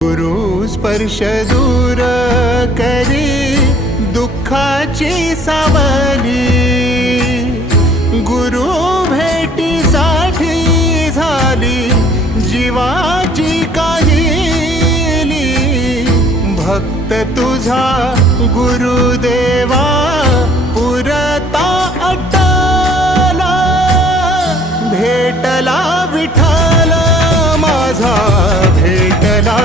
गुरु स्पर्श दूर करी दुःखाची सावली, गुरु भेटीसाठी झाली जीवाची काहिली। भक्त तुझा गुरुदेवा पुरता अटला, भेटला विठ्ठल माझा, भेटला